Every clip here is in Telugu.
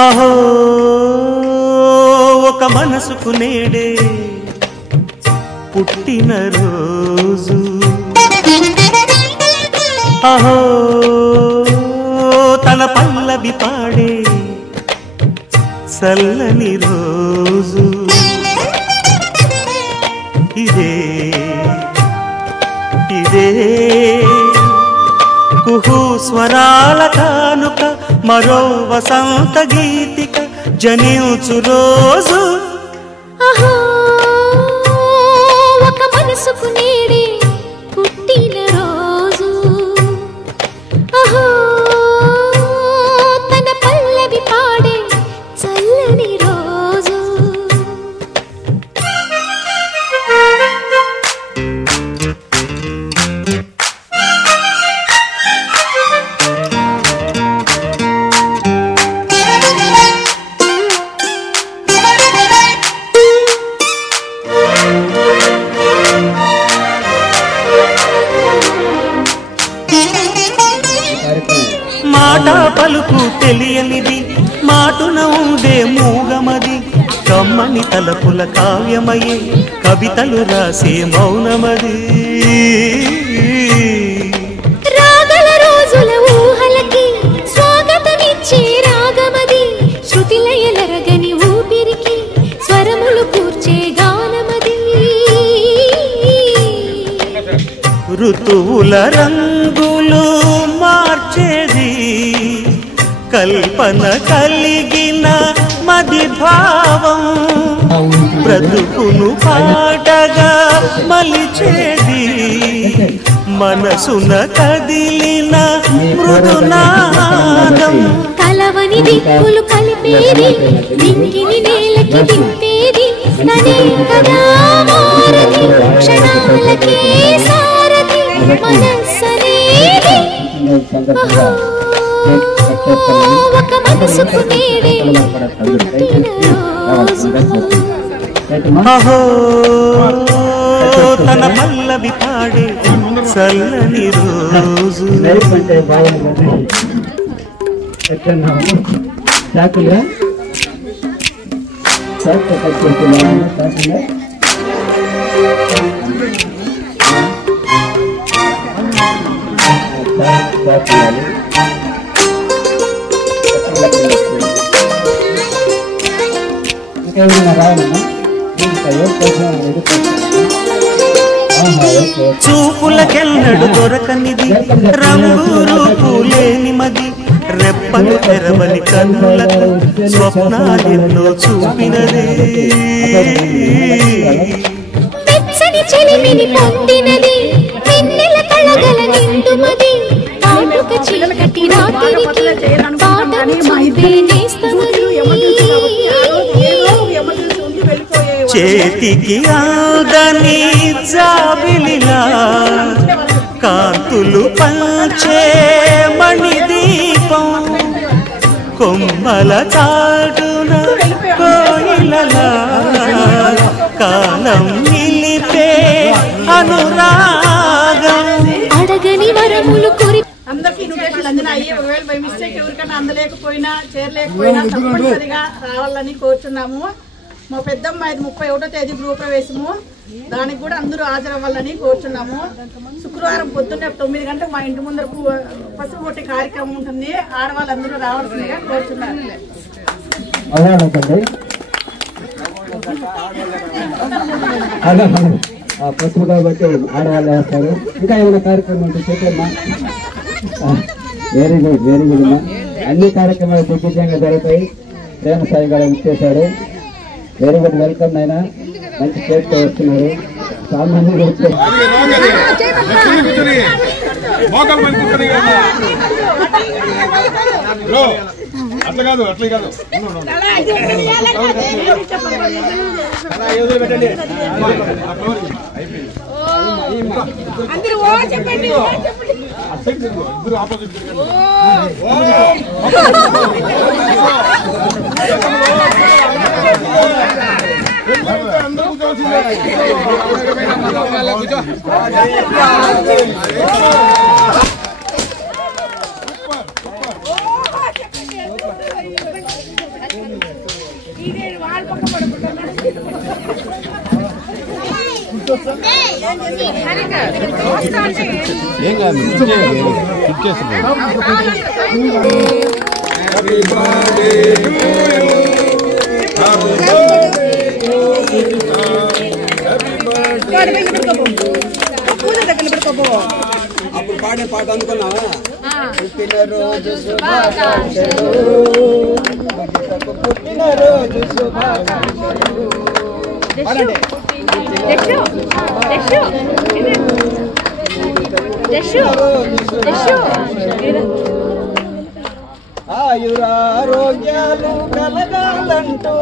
అహో ఒక మనసుకు నేడే పుట్టిన రోజు అహో తన పల్లవి పాడే చల్లని రోజు ఇదే ఇదే కుహు స్వరాల కానుక మరో వసంత గీతిక జనించు రోజు అహో ఒక మనసుకు నేడే పుట్టిన రోజు అహో తన పల్లవి పాడే చల్లని రోజు మాట పలుకు తెలియనిది మాటున ఉండే మూగమది కమ్మని తలపుల కావ్యమయే కవితలు రాసే మౌనమది రాగల రోజుల ఊహలకి స్వాగతమిచ్చే రాగమది శృతిలయలరగని ఊపిరికి స్వరములు కూర్చే గానమది ఋతువుల రంగులు మార్చేది కల్పన కలిగిన మది భావం బ్రతుకును పాటగా మలిచేది మనసున కదిలిన మృదునాదం కలవని దిక్కులు కలిపేది దింగిని నేలకి దింపేది తనే కదా మారది క్షణాలకే సారథి మనస్సనేది అహో ఒక మనసుకు నేడే పుట్టిన రోజు అహో తన పల్లవి పాడే చల్లని రోజు చూపులకెన్నడు దొరకనిది రంగు రూపు లేని మది రెప్పలు తెరవని కన్నులకు స్వప్నాలెన్నో చూపినది వెచ్చని చెలిమిని పొందినది వెన్నెల కళగల నిండుమది కాటుక చీకటి రాత్రికి పాటను చూపే నేస్తమది చేతికి ఆదని జాబిలిలా కాంతులు పంచే మణిదీపం కొమ్మల చాటున కోయిలలా కాలం నిలిపే అనురాగం అడగని వరములు కురి అందరికీ ఇన్విటేషన్లు అందినాయి. ఒకవేళ బై మిస్టేక్ ఎవరికైనా అందలేకపోయినా చేరలేకపోయినా తప్పనిసరిగా రావాలని కోరుచున్నాము. మా పెద్దమ్మాయిది 31వ తేదీ గృహప్రవేశము, దానికి కూడా అందరూ హాజరవ్వాలని కోరుచున్నాము. శుక్రవారం పొద్దున్నే 9 గంటలకు మా ఇంటి ముందర పసుపు కొట్టే కార్యక్రమం ఉంటుంది. ఆడవాళ్ళందరూ రావాల్సిందిగా కోరుచున్నారు. పసుపు కాబట్టి ఆడవాళ్ళు వేస్తారు. ఇంకా ఏమైనా కార్యక్రమం ఉంటే చెప్పమ్మా. వెరీ గుడ్ వెరీ గుడ్ అమ్మా. అన్ని కార్యక్రమాలు దిగ్విజయంగా జరుగుతాయి. ప్రేమ సాయి గారు ఇచ్చేశాడు. వెరీ గుడ్ వెల్కమ్ నాయన. మంచి చేతితో వస్తున్నారు. సామాన్యులు అట్లా కాదు అట్లా కాదు ఇద్దరు ఆపోజిట్ అందరూ ఏం కాదు అప్పుడు పాడే పాట అనుకున్నావా? పుట్టినరోజు శుభాకాంక్షలు, పుట్టినరోజు శుభాకాంక్షలు. ఆయురారోగ్యాలు కలగాలంటూ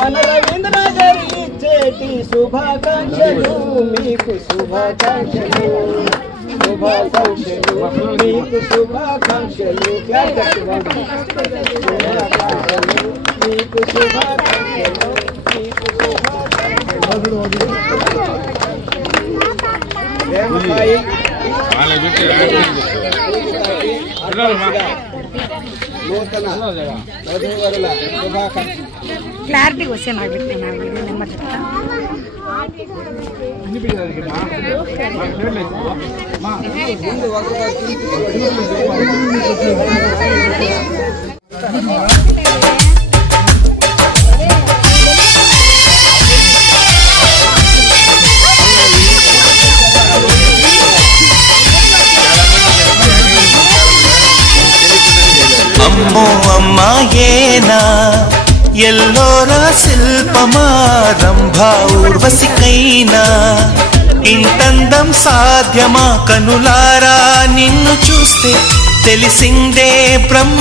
మన రవీంద్ర గారి ఇచ్చేటి శుభాకాంక్షలు, మీకు శుభాకాంక్షలు, శుభాకాంక్షలు, మీకు శుభాకాంక్షలు, శుభాకాంక్షలు, మీకు శుభాకాంక్షలు, మీకు శుభాకాంక్షలు. నూతన వధూవరుల శుభాకాంక్షలు. క్లారిటీ వస్తే నాకు పెట్టిన నెంబర్ చెప్తా. ముందు ఒకరు అమ్మో అమ్మాయేనా ఎల్లోరా శిల్పమా రంభా ఊర్వశికైనా ఇంతందం సాధ్యమా కనులారా నిన్ను చూస్తే తెలిసిందే బ్రహ్మ